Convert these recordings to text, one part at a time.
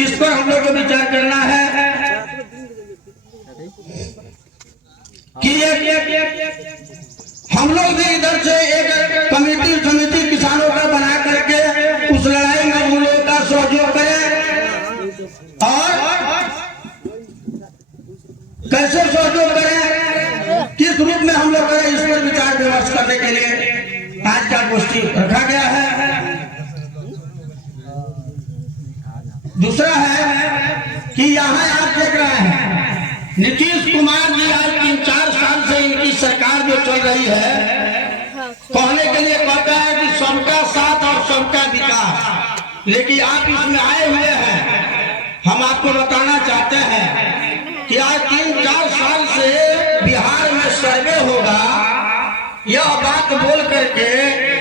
इस पर हम लोग को विचार करना है कि हम लोग भी इधर से एक समिति किसानों का बना करके उस लड़ाई में हम लोग का सहयोग करें और कैसे सहयोग करें, किस रूप में हम लोग करें, इस पर विचार विमर्श करने के लिए आज का गोष्ठी रखा गया है। दूसरा है कि यहाँ आप देख रहे हैं नीतीश कुमार जी आज 3-4 साल से इनकी सरकार जो चल रही है, कहने के लिए कहता है कि सबका साथ और सबका विकास, लेकिन आप इसमें आए हुए हैं। हम आपको बताना चाहते हैं कि आज 3-4 साल से बिहार में सर्वे होगा, यह बात बोल करके,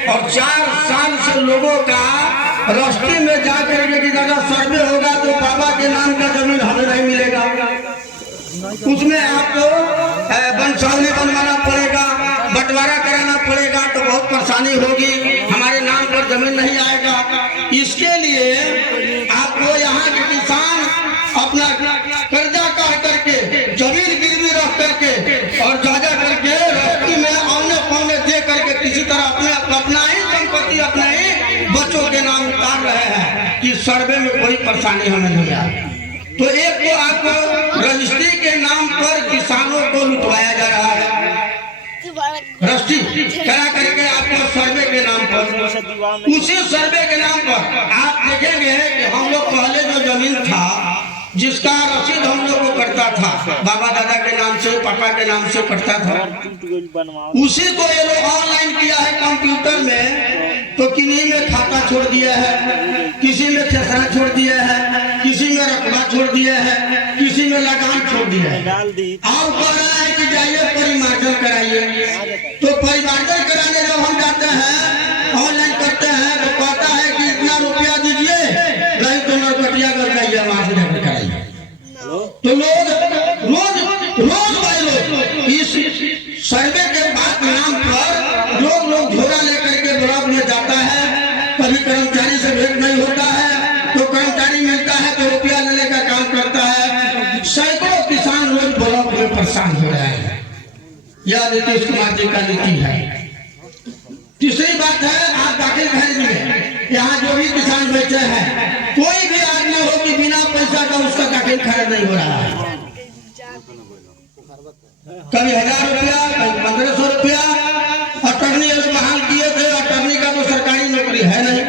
और 4 साल से लोगों का रस्ते में जाकर के दादा सर्वे होगा तो बाबा के नाम का जमीन हमें नहीं मिलेगा, उसमें आपको वंशावली बनवाना पड़ेगा, बंटवारा कराना पड़ेगा, तो बहुत परेशानी होगी, हमारे नाम पर जमीन नहीं आएगा। इसके लिए आपको यहाँ के किसान अपना कर्जा काट करके, जमीन गिरवी रख करके और ज्यादा करके रस्ती में औने पौने दे करके किसी तरह अपना ही संपत्ति अपने ही बच्चों के नाम उतार रहे हैं कि सर्वे में कोई परेशानी हमें नहीं आए। तो एक तो आपको रजिस्ट्री के नाम पर किसानों को लुटवाया जा रहा है, रजिस्ट्री करा करके आपको सर्वे के नाम पर, उसी सर्वे के नाम पर आप देखेंगे कि हम लोग पहले जो जमीन था जिसका रसीद हम लोग को करता था, बाबा दादा के नाम से, पापा के नाम से करता था, उसी को ये लोग ऑनलाइन किया है कंप्यूटर में, तो किन्हीं में खाता छोड़ दिया है, किसी में खेसरा छोड़ दिया है, किसी में रकबा छोड़ दिया है, किसी में लगान छोड़ दिया है। और कह रहा है कि जाइए परिमार्जन कराइए, तो परिमार्जन कराने जब हम जाते हैं ऑनलाइन करते हैं तो कहता है कि इतना रुपया दीजिए, नहीं तो नरकटिया कर जाइए वहां से जाकर कराइए। तो लोग रोज इस सर्वे के बाद नाम पर लोग झोला लेकर के ब्लॉक में जाता है, कभी कर्मचारी से भेंट नहीं होता है, तो कर्मचारी मिलता है तो रुपया लेने का काम करता है। सैकड़ों किसान रोज ब्लॉक में परेशान हो रहे हैं, यह नीतीश कुमार जी का नीति है। तीसरी बात है, आप दाखिल खरीद में यहाँ जो भी किसान बैठे हैं, कोई भी आदमी हो कि बिना पैसा का उसका दाखिल खरीद नहीं हो रहा है। कभी 1000 रुपया, कभी 1500 रुपया। अटर्नी बहाल किए थे, अटर्नी का तो सरकारी नौकरी है नहीं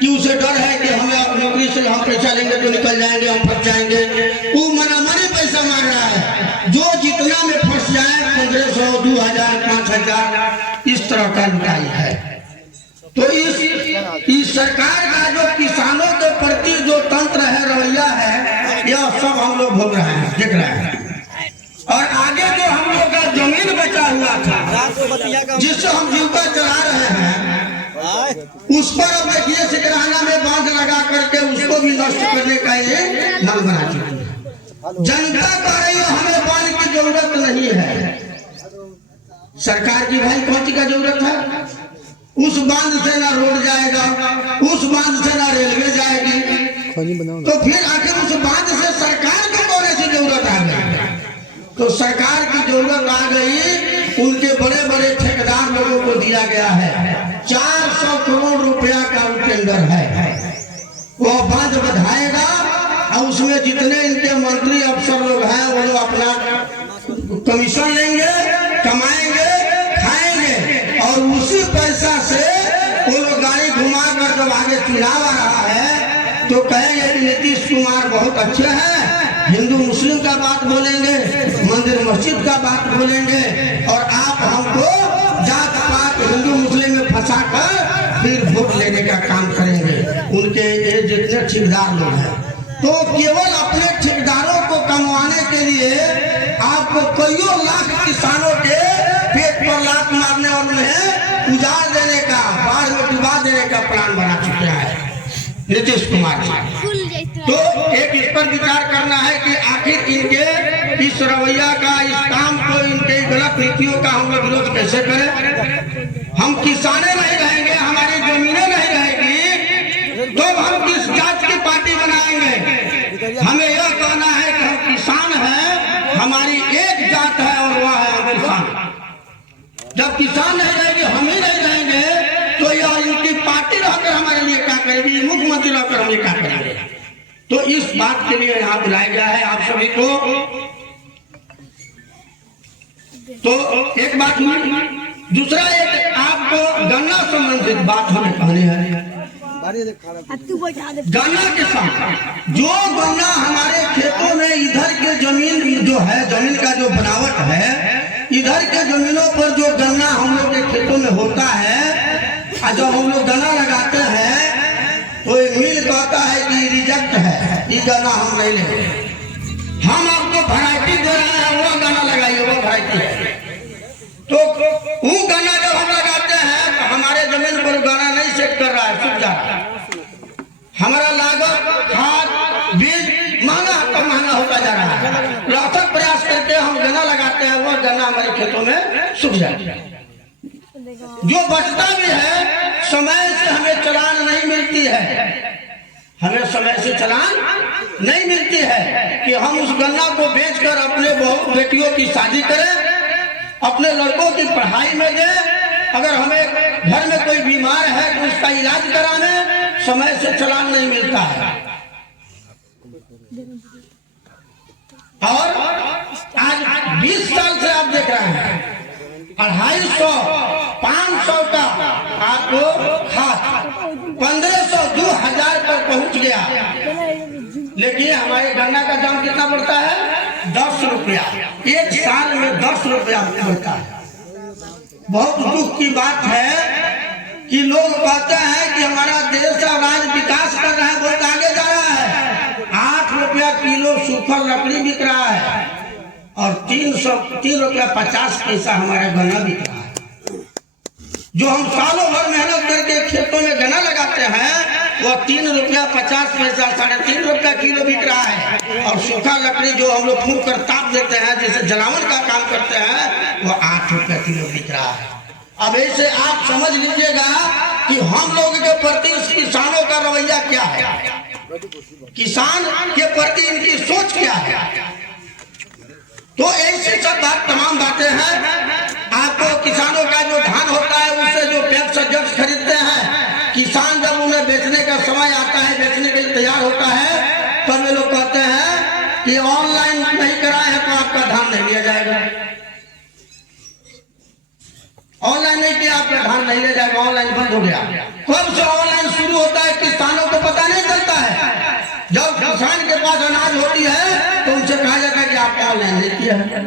कि उसे डर है कि हमें नौकरी से हम पैसा लेंगे तो निकल जाएंगे, हम फंस जाएंगे, वो मनामानी पैसा मांग रहा है। जो जितना में फंस जाए 1500, 2000, 5000 इस तरह का लुटाई है। तो इस सरकार का जो किसानों के प्रति जो तंत्र है, रवैया है, यह सब हम लोग भोग रहे हैं, देख रहे हैं। और आगे जो हम लोग का जमीन बचा हुआ था, जिससे हम जीविका चला रहे हैं, उस पर अब देखिए सिकराना में बांध लगा करके उसको भी नष्ट करने का ये मन बना चुकी है। जनता कह रही है हमें पानी की जरूरत नहीं है, सरकार की भाई कौन सी का जरूरत है? उस बांध से ना रोड जाएगा, उस बांध से ना रेलवे जाएगी, तो फिर आखिर उस बांध से सरकार को कौन सी जरूरत आ गई? तो सरकार की जरूरत आ गई, उनके बड़े बड़े ठेकेदार लोगों को दिया गया है। 400 करोड़ रुपया का टेंडर है, वो बांध बढ़ाएगा और उसमें जितने इनके मंत्री अफसर लोग हैं वो लोग अपना कमीशन लेंगे, कमाएंगे, खाएंगे, और उसी पैसा से वो लोग गाड़ी घुमा कर जब आगे चुनाव आ रहा है तो कहेंगे कि नीतीश कुमार बहुत अच्छे हैं, हिंदू मुस्लिम का बात बोलेंगे, मंदिर मस्जिद का बात बोलेंगे, और आप हमको जात पात हिंदू मुस्लिम में फंसा कर फिर वोट लेने का काम करेंगे। उनके जितने ठेकेदार लोग हैं, तो केवल अपने ठेकेदारों को कमवाने के लिए आपको कईयों लाख किसानों के पेट पर लात मारने और उन्हें उजाड़ देने का, बाढ़ में डुबा देने का प्लान बना चुके हैं नीतीश कुमार जी। तो एक इस पर विचार करना है कि आखिर इनके इस रवैया का, इस काम को, इनके गलत नीतियों का हम लोग विरोध कैसे करें। हम किसाने नहीं रहेंगे, हमारी जमीनें नहीं रहेगी, तो हम किस जात की पार्टी बनाएंगे? तो इस बात के लिए यहाँ बुलाया गया है आप सभी को। तो एक बात हुई, दूसरा एक आपको गन्ना संबंधित बात हमें कहनी है। गन्ना किसान, जो गन्ना हमारे खेतों में इधर के जमीन जो है, जमीन का जो बनावट है, इधर के जमीनों पर जो गन्ना हम लोग के खेतों में होता है, और जब हम लोग गन्ना लगाते हैं तो मिल कहता है कि रिजेक्ट है, ये गन्ना हम नहीं लेंगे, हम आपको वैरायटी दे रहे हैं, वो गन्ना लगाइए, वो वैरायटी है। तो वो गन्ना जब हम लगाते हैं तो हमारे जमीन पर गन्ना नहीं सेट कर रहा है, सूख जा रहा है। हमारा लागत, खाद, बीज महंगा होता जा रहा है। लाखों प्रयास करके हम गन्ना लगाते हैं, वो गन्ना हमारे खेतों में सूख जाता है। जो बचता भी है, समय से हमें चालान नहीं मिलती है, हमें समय से चालान नहीं मिलती है कि हम उस गन्ना को बेचकर अपने बहू बेटियों की शादी करें, अपने लड़कों की पढ़ाई में दें। अगर हमें घर में कोई बीमार है तो उसका इलाज कराने समय से चालान नहीं मिलता है। और आज 20 साल से आप देख रहे हैं 250, 500 का आपको खाद 1500, 2000 पर पहुंच गया। लेकिन हमारे गन्ना का दाम कितना बढ़ता है? 10 रुपया। एक साल में 10 रुपया बढ़ता है। बहुत दुख की बात है कि लोग कहते हैं कि हमारा देश और राज्य विकास कर रहा है, बहुत आगे जा रहा है। 8 रुपया किलो सूखल लकड़ी बिक रहा है और 3 रुपया 50 पैसा हमारा गन्ना बिक रहा है। जो हम सालों भर मेहनत करके खेतों में गन्ना लगाते हैं वो 3 रुपया 50 पैसा, 3.5 रुपया किलो बिक रहा है। और सूखा लकड़ी जो हम लोग फूंक कर ताप देते हैं, जैसे जलावन का काम करते हैं, वो 8 रुपया किलो बिक रहा है। अब ऐसे आप समझ लीजिएगा कि हम लोगों के प्रति किसानों का रवैया क्या है, किसान के प्रति इनकी सोच क्या है। तो ऐसी सब बात, तमाम बातें हैं। आपको किसानों का जो धान होता है उससे जो पैक्स जब्स खरीदते हैं, किसान जब उन्हें बेचने का समय आता है, बेचने के लिए तैयार होता है, तब वे लोग कहते हैं कि ऑनलाइन नहीं कराए हैं तो आपका धान नहीं लिया जाएगा, ऑनलाइन नहीं किया आपका धान नहीं लिया जाएगा, ऑनलाइन बंद हो गया। कब से ऑनलाइन शुरू होता है किसानों को पता नहीं चलता है। जब किसान के पास अनाज होती है तो उनसे कहा जाता है कि आप ऑनलाइन नहीं किया है।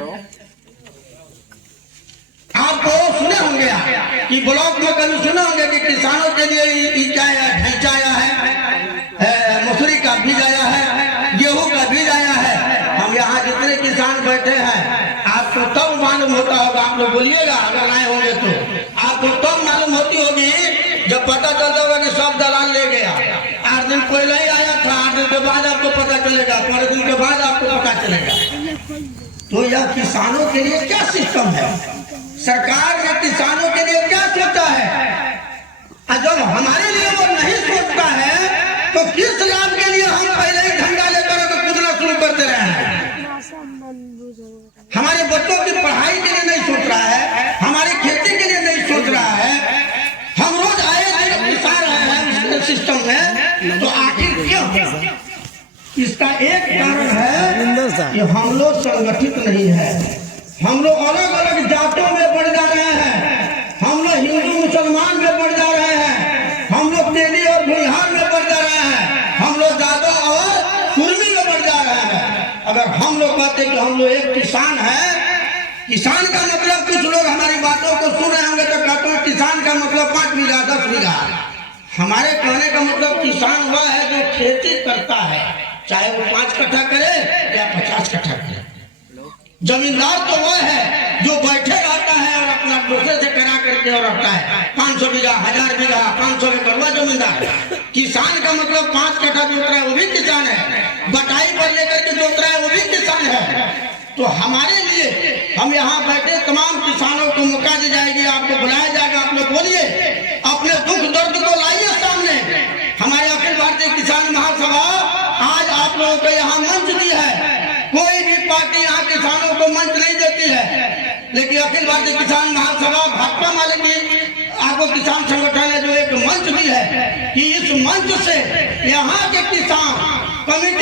आपको सुने होंगे कि ब्लॉक में कभी सुने होंगे कि किसानों के लिए क्या आया, ढैंचा आया है, मसूरी का बीज आया है, गेहूं का बीज आया है। हम यहाँ जितने किसान बैठे हैं आपको तब मालूम होता होगा, आप लोग बोलिएगा अगर आए होंगे तो आपको तब मालूम होती होगी जब पता चलता होगा कि सब दलाल ले गया। 8 दिन पहले ही आया था, 8 दिन के बाद आपको पता चलेगा, 15 दिन के बाद आपको पता चलेगा। तो यह किसानों के लिए क्या सिस्टम है? सरकार ने किसानों के लिए क्या सोचा है? जब हमारे लिए वो नहीं सोचता है तो किस लाभ के लिए हम पहले ही झंडा लेकर कूदना शुरू करते रहे हैं? हमारे बच्चों की पढ़ाई के लिए नहीं सोच रहा है, हमारी खेती के लिए नहीं सोच रहा है। हम रोज आए दिन पिसा रहे हैं सिस्टम में, तो आखिर क्यों? इसका एक कारण है कि हम लोग संगठित नहीं है। हम लोग अलग अलग जातों में बढ़ जा रहे हैं, हम लोग हिंदू मुसलमान में बढ़ जा रहे हैं, हम लोग तेली और बिहार में बढ़ जा रहे हैं, हम लोग जादव और कुर्मी में बढ़ जा रहे हैं। अगर हम लोग कहते कि हम लोग एक किसान है, किसान का मतलब, कुछ लोग हमारी बातों को सुन रहे होंगे तो कहते हैं किसान का मतलब 5 बीघा 10 बीघा। हमारे कहने का मतलब किसान वह है जो खेती करता है, चाहे वो 5 कट्ठा करे या 50 कट्ठा करे। जमींदार तो वह है जो बैठे रहता है और अपना दूसरे से करा करके और रखता है। 500 बीघा, 1000 बीघा, 500 एकड़, वह जमींदार। किसान का मतलब 5 कट्ठा जोत रहा है वो भी किसान है, बटाई पर लेकर के जोत रहा है वो भी किसान है। तो हमारे लिए हम यहाँ बैठे तमाम किसानों को मौका दी जाएगी, आपको बुलाया जाएगा, आप लोग बोलिए, अपने दुख दर्द को लाइए सामने। हमारे अखिल भारतीय किसान महासभा आज आप लोगों को यहाँ मंच दी है। कोई भी पार्टी यहाँ किसानों को मंच नहीं देती है, लेकिन अखिल भारतीय किसान महासभा भाजपा वाले की आपको किसान संगठन ने जो एक मंच दी है कि इस मंच से यहाँ के किसान कमिटी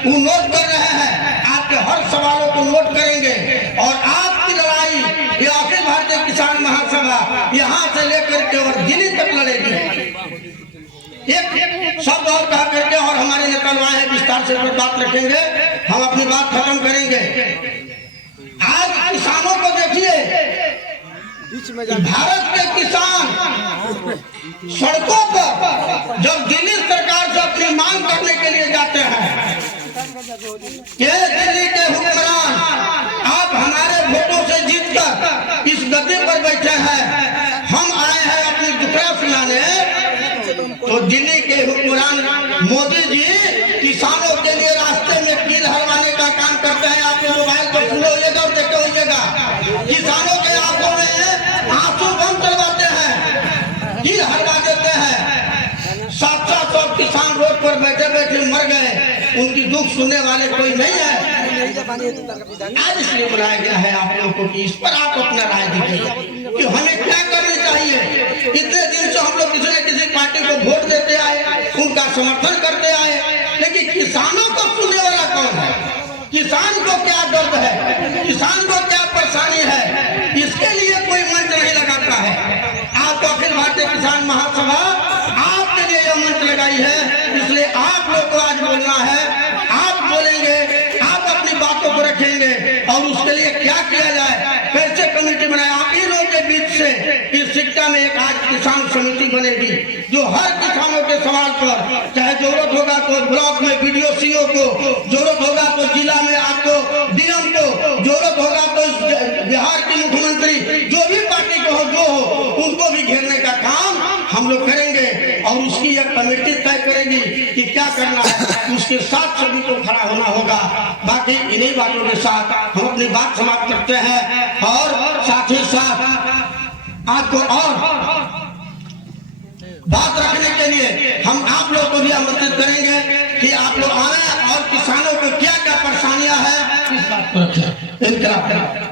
वो नोट कर रहे हैं, आपके हर सवालों को नोट करेंगे और आपकी लड़ाई ये अखिल भारतीय किसान महासभा यहाँ से लेकर के और दिल्ली तक लड़ेगी। एक शब्द और कहा करके और हमारे नेता लोग आए हैं, विस्तार से बात रखेंगे, हम अपनी बात खत्म करेंगे। आज किसानों को देखिए, भारत के किसान सड़कों पर जब दिल्ली सरकार से अपनी मांग करने के लिए जाते हैं कि दिल्ली के हुक्मरान आप हमारे वोटों से जीतकर इस गद्दे पर बैठे हैं, हम आए हैं अपनी दुखड़ा सुनाने, तो दिल्ली के हुक्मरान मोदी जी किसानों के लिए रास्ते में कील हरवाने का काम करते हैं। आप मोबाइल पर सुनो होइएगा और देखते होइएगा, किसानों के आंखों में आंसू बम चलवाते हैं, कील हरवा देते हैं। 700 किसान रोड पर बैठे बैठे मर गए, उनकी दुख सुनने वाले कोई नहीं है। आज इसलिए बुलाया गया है आप लोगों को कि इस पर आप अपना राय दीजिए कि हमें क्या करना चाहिए। इतने दिन से हम लोग किसी न किसी पार्टी को वोट देते आए, उनका समर्थन करते आए, लेकिन किसानों को सुनने वाला कौन है? किसान को क्या दर्द है, किसान को क्या परेशानी है, इसके लिए कोई मंच नहीं लगाता है। आप अखिल भारतीय किसान महासभा आपके लिए यह मंच लगाई है, इसलिए आप लोग को आज बोलना है। आप बोलेंगे, आप अपनी बातों को रखेंगे और उसके लिए क्या किया जाए, कैसे कमेटी बनाए। आप इन लोगों के बीच से इस शिक्षा में एक आज किसान समिति बनेगी जो हर किसानों के सवाल पर, चाहे जरूरत होगा तो ब्लॉक में वीडियो सीओ को, जरूरत होगा तो जिला में आपको डीएम को, जरूरत होगा तो बिहार के मुख्यमंत्री जो भी पार्टी को हो, जो हो, उनको भी घेरने का काम हम लोग करेंगे और उसकी एक कमेटी तय करेगी कि क्या करना है, उसके साथ सभी को खड़ा होना होगा। बाकी इन्हीं बातों के साथ हम अपनी बात समाप्त करते हैं और साथ ही साथ आपको और बात रखने के लिए हम आप लोग को भी आमंत्रित करेंगे कि आप लोग आए और किसानों को क्या क्या परेशानियां हैं इस बात पर रखें।